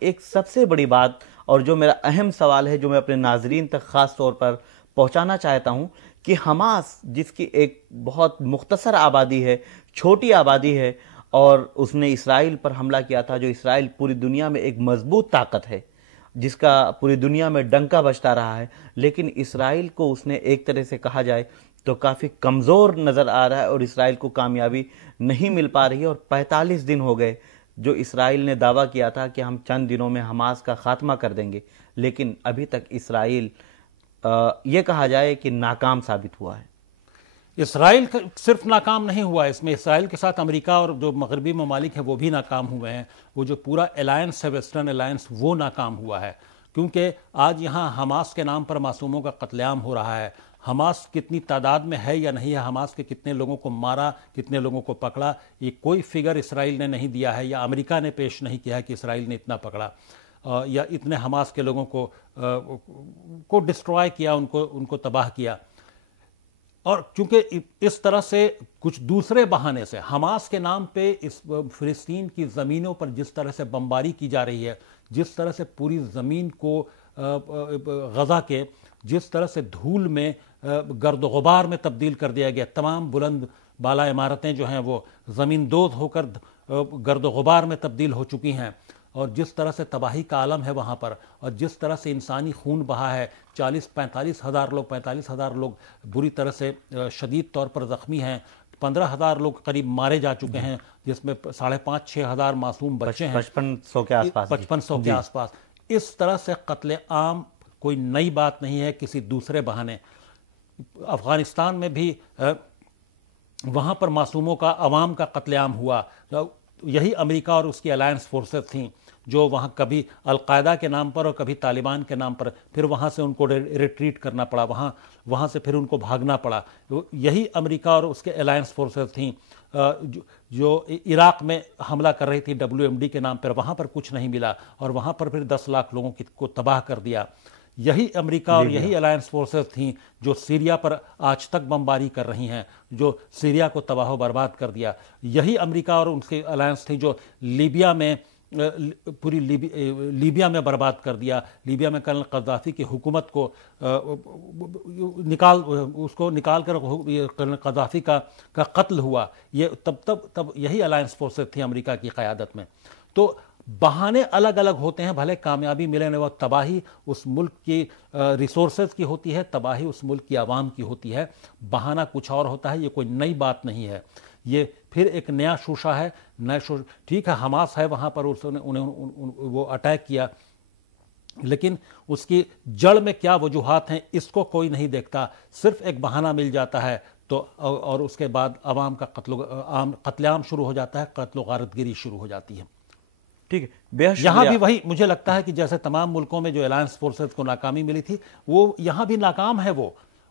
ایک سب سے بڑی بات اور جو میرا اہم سوال ہے جو میں اپنے ناظرین تک خاص طور پر پہنچانا چاہتا ہوں کہ حماس جس کی ایک بہت مختصر آبادی ہے، چھوٹی آبادی ہے، اور اس نے اسرائیل پر حملہ کیا تھا، جو اسرائیل پوری دنیا میں ایک مضبوط طاقت ہے جس کا پوری دنیا میں ڈنکا بجتا رہا ہے، لیکن اسرائیل کو اس نے ایک طرح سے کہا جائے تو کافی کمزور نظر آ رہا ہے اور اسرائیل کو کامیابی نہیں مل پا رہی ہے۔ اور 45 دن ہو گئے جو اسرائیل نے دعویٰ کیا تھا کہ ہم چند دنوں میں حماس کا خاتمہ کر دیں گے، لیکن ابھی تک اسرائیل یہ کہا جائے کہ ناکام ثابت ہوا ہے۔ اسرائیل صرف ناکام نہیں ہوا، اس میں اسرائیل کے ساتھ امریکہ اور جو مغربی ممالک ہیں وہ بھی ناکام ہوئے ہیں۔ وہ جو پورا الائنس ہے، ویسٹرن الائنس، وہ ناکام ہوا ہے، کیونکہ آج یہاں حماس کے نام پر معصوموں کا قتل عام ہو رہا ہے۔ حماس کتنی تعداد میں ہے یا نہیں ہے، حماس کے کتنے لوگوں کو مارا، کتنے لوگوں کو پکڑا، یہ کوئی فگر اسرائیل نے نہیں دیا ہے یا امریکہ نے پیش نہیں کیا ہے کہ اسرائیل نے اتنا پکڑا یا اتنے حماس کے لوگوں کو ڈسٹرائے کیا، ان کو تباہ کیا۔ اور چونکہ اس طرح سے کچھ دوسرے بہانے سے حماس کے نام پہ اس فلسطین کی زمینوں پر جس طرح سے بمباری کی جا رہی ہے، جس طرح سے پوری زمین کو غزہ کے جس طرح سے دھول میں گرد و غبار میں تبدیل کر دیا گیا، تمام بلند بالا عمارتیں جو ہیں وہ زمین دوز ہو کر گرد و غبار میں تبدیل ہو چکی ہیں، اور جس طرح سے تباہی کا عالم ہے وہاں پر، اور جس طرح سے انسانی خون بہا ہے، 45 ہزار لوگ بری طرح سے شدید طور پر زخمی ہیں، 15,000 لوگ قریب مارے جا چکے ہیں، جس میں 5,500-6 ہزار معصوم بچے ہیں، 5500 کے آس پاس 5500 کے آس پاس۔ اس طرح سے قتل عام کوئی نئی بات نہیں ہے کسی دوسرے بہانے۔ افغانستان میں بھی وہاں پر معصوموں کا، عوام کا قتل عام ہوا، یہی امریکہ اور اس کی الائنس فورسز تھیں جو وہاں کبھی القاعدہ کے نام پر اور کبھی طالبان کے نام پر، پھر وہاں سے ان کو ریٹریٹ کرنا پڑا، وہاں سے پھر ان کو بھاگنا پڑا۔ یہی امریکہ اور اس کے الائنس فورسز تھیں جو عراق میں حملہ کر رہی تھی WMD کے نام پر، وہاں پر کچھ نہیں ملا اور وہاں پر پھر 10 لاکھ لوگوں کو تباہ کر دیا۔ یہی امریکہ اور یہی الائنس فورسز تھیں جو سیریا پر آج تک بمباری کر رہی ہیں، جو سیریا کو تباہ و برباد کر دیا۔ یہی امریکہ اور ان کی الائنس تھی جو لیبیا میں پوری لیبیا میں برباد کر دیا۔ لیبیا میں کرنل قذافی کی حکومت کو نکال کر کرنل قذافی کا قتل ہوا۔ یہ تب یہی الائنس فورسز تھی امریکہ کی قیادت میں۔ تو بہانے الگ الگ ہوتے ہیں، بھلے کامیابی ملے نہ، وہ تباہی اس ملک کی ریسورسز کی ہوتی ہے، تباہی اس ملک کی عوام کی ہوتی ہے، بہانہ کچھ اور ہوتا ہے۔ یہ کوئی نئی بات نہیں ہے، یہ پھر ایک نیا شوشہ ہے، ٹھیک ہے حماس ہے وہاں پر، انہیں وہ اٹیک کیا، لیکن اس کی جڑ میں کیا وجوہات ہیں اس کو کوئی نہیں دیکھتا۔ صرف ایک بہانہ مل جاتا ہے تو اور اس کے بعد عوام کا قتل عام شروع ہو جاتا ہے، قتل و غارت گری شروع ہو جاتی ہے۔ ٹھیک ہے، یہاں بھی وہی مجھے لگتا ہے کہ جیسے تمام ملکوں میں جو الائنس فورسز کو ناکامی ملی تھی، وہ یہاں بھی ناکام ہے۔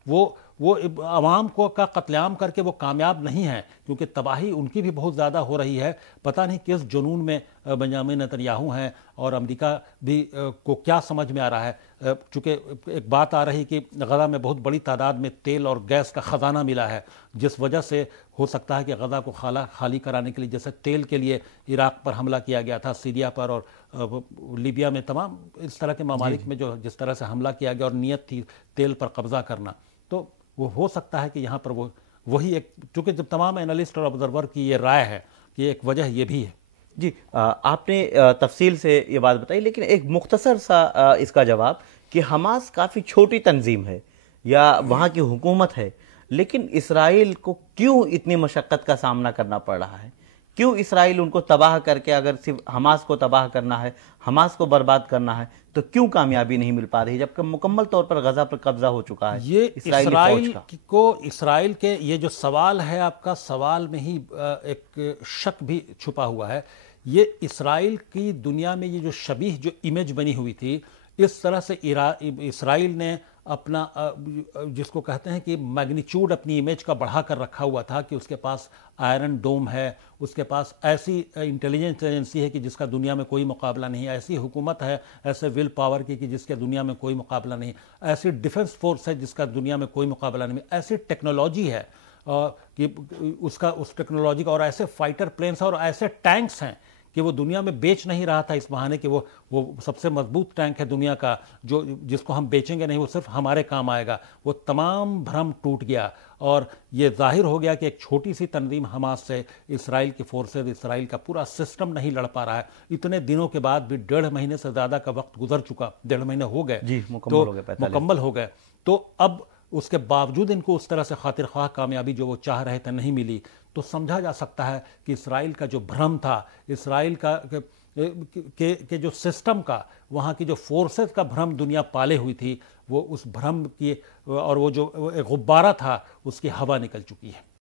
وہ عوام کا قتل عام کر کے وہ کامیاب نہیں ہیں، کیونکہ تباہی ان کی بھی بہت زیادہ ہو رہی ہے۔ پتہ نہیں کس جنون میں بنیامین نتنیاہو ہیں اور امریکہ بھی کو کیا سمجھ میں آ رہا ہے، چونکہ ایک بات آ رہی کہ غزہ میں بہت بڑی تعداد میں تیل اور گیس کا خزانہ ملا ہے، جس وجہ سے ہو سکتا ہے کہ غزہ کو خالی کرانے کے لیے، جیسے تیل کے لیے عراق پر حملہ کیا گیا تھا، سیریا پر اور لیبیا میں، تمام اس طرح کے ممالک میں جس طرح سے حملہ کیا گیا اور نیت تھی تیل پر قبضہ کرنا، تو وہ ہو سکتا ہے کہ یہاں پر وہی ایک، چونکہ جب تمام اینالسٹ اور آبزرور کی یہ رائے ہے کہ ایک وجہ یہ بھی ہے۔ جی، آپ نے تفصیل سے یہ بات بتائی، لیکن ایک مختصر سا اس کا جواب کہ حماس کافی چھوٹی تنظیم ہے یا وہاں کی حکومت ہے، لیکن اسرائیل کو کیوں اتنی مشقت کا سامنا کرنا پڑ رہا ہے؟ کیوں اسرائیل ان کو تباہ کر کے، اگر صرف حماس کو تباہ کرنا ہے، حماس کو برباد کرنا ہے، تو کیوں کامیابی نہیں مل پا رہی جبکہ مکمل طور پر غزہ پر قبضہ ہو چکا ہے یہ اسرائیل کے یہ جو سوال ہے، آپ کا سوال میں ہی ایک شک بھی چھپا ہوا ہے۔ یہ اسرائیل کی دنیا میں یہ جو شبیہ جو امیج بنی ہوئی تھی، اس طرح سے اسرائیل نے اپنا جس کو کہتے ہیں کہ میگنیچیوڈ اپنی امیج کا بڑھا کر رکھا ہوا تھا کہ اس کے پاس آئرن ڈوم ہے، اس کے پاس ایسی انٹیلیجنس ایجنسی ہے کہ جس کا دنیا میں کوئی مقابلہ نہیں، ایسی حکومت ہے، ایسے ول پاور کی کہ جس کے دنیا میں کوئی مقابلہ نہیں، ایسی ڈیفنس فورس ہے جس کا دنیا میں کوئی مقابلہ نہیں، ایسی ٹیکنالوجی ہے کہ اس ٹیکنالوجی کا، اور ایسے فائٹر پلینس اور ایسے ٹینکس ہیں کہ وہ دنیا میں بیچ نہیں رہا تھا اس بہانے کہ وہ سب سے مضبوط ٹینک ہے دنیا کا جس کو ہم بیچیں گے نہیں، وہ صرف ہمارے کام آئے گا، وہ تمام بھرم ٹوٹ گیا اور یہ ظاہر ہو گیا کہ ایک چھوٹی سی تنظیم حماس سے اسرائیل کی فورسز، اسرائیل کا پورا سسٹم نہیں لڑ پا رہا ہے۔ اتنے دنوں کے بعد بھی 1.5 مہینے سے زیادہ کا وقت گزر چکا، 1.5 مہینے ہو گئے، جی مکمل ہو گئے، تو اب اس کے باوجود ان کو اس طرح سے خاطر خواہ کامیابی جو وہ چاہ رہے تھے نہیں ملی، تو سمجھا جا سکتا ہے کہ اسرائیل کا جو بھرم تھا، اسرائیل کا کہ جو سسٹم کا، وہاں کی جو فورسز کا بھرم دنیا پالے ہوئی تھی، وہ اس بھرم کی اور وہ جو غبارہ تھا اس کی ہوا نکل چکی ہے۔